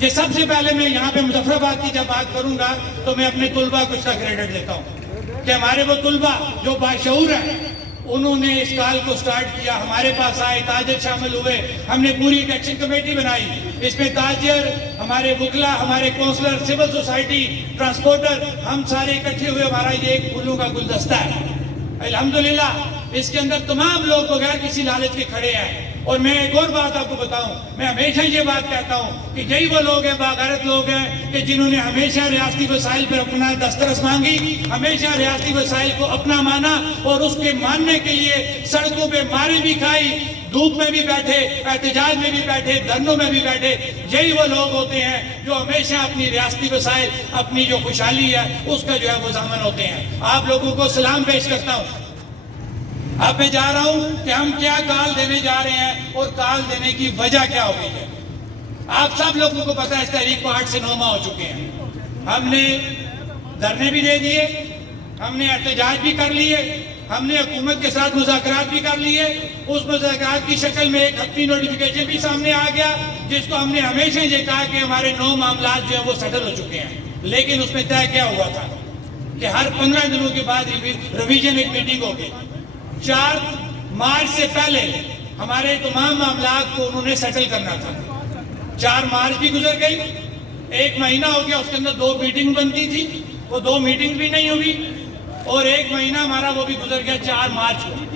کہ سب سے پہلے میں یہاں پہ مظفر آباد کی جب بات کروں گا تو میں اپنے طلباء کو اس کا کریڈٹ دیتا ہوں کہ ہمارے وہ طلباء جو باشعور ہیں انہوں نے اس کال کو سٹارٹ کیا، ہمارے پاس آئے، تاجر شامل ہوئے، ہم نے پوری ایک ایکشن کمیٹی بنائی، اس میں تاجر، ہمارے وکلا، ہمارے کونسلر، سول سوسائٹی، ٹرانسپورٹر، ہم سارے اکٹھے ہوئے، ہمارا یہ ایک پھولوں کا گلدستہ ہے الحمدللہ۔ اس کے اندر تمام لوگ بغیر کسی لالچ کے کھڑے ہیں۔ اور میں ایک اور بات آپ کو بتاؤں، میں ہمیشہ یہ بات کہتا ہوں کہ یہی وہ لوگ ہیں، باغیرت لوگ ہیں کہ جنہوں نے ہمیشہ ریاستی وسائل پر اپنا دسترس مانگی، ہمیشہ ریاستی وسائل کو اپنا مانا، اور اس کے ماننے کے لیے سڑکوں پہ مارے بھی کھائی، دھوپ میں بھی بیٹھے، احتجاج میں بھی بیٹھے، دھرنوں میں بھی بیٹھے۔ یہی وہ لوگ ہوتے ہیں جو ہمیشہ اپنی ریاستی وسائل، اپنی جو خوشحالی ہے اس کا جو ہے وہ ضامن ہوتے ہیں۔ آپ لوگوں کو سلام پیش کرتا ہوں۔ اب میں جا رہا ہوں کہ ہم کیا کال دینے جا رہے ہیں اور کال دینے کی وجہ کیا ہو گئی ہے۔ آپ سب لوگوں کو پتہ ہے اس تحریک کو 8 سے 9 ماہ ہو چکے ہیں۔ ہم نے دھرنے بھی دے دیے، ہم نے احتجاج بھی کر لیے، ہم نے حکومت کے ساتھ مذاکرات بھی کر لیے۔ اس مذاکرات کی شکل میں ایک ہفتہ نوٹیفیکیشن بھی سامنے آ گیا، جس کو ہم نے ہمیشہ یہ کہا کہ ہمارے 9 معاملات جو ہیں وہ سیٹل ہو چکے ہیں۔ لیکن اس میں طے کیا ہوا تھا کہ ہر 15 دنوں کے بعد ریویژن ایک میٹنگ ہوگی۔ 4 مارچ سے پہلے ہمارے تمام معاملات کو انہوں نے سیٹل کرنا تھا۔ 4 مارچ بھی گزر گئی، 1 مہینہ ہو گیا، اس کے اندر 2 میٹنگ بنتی تھی، وہ 2 میٹنگ بھی نہیں ہوئی، اور 1 مہینہ ہمارا وہ بھی گزر گیا 4 مارچ کو۔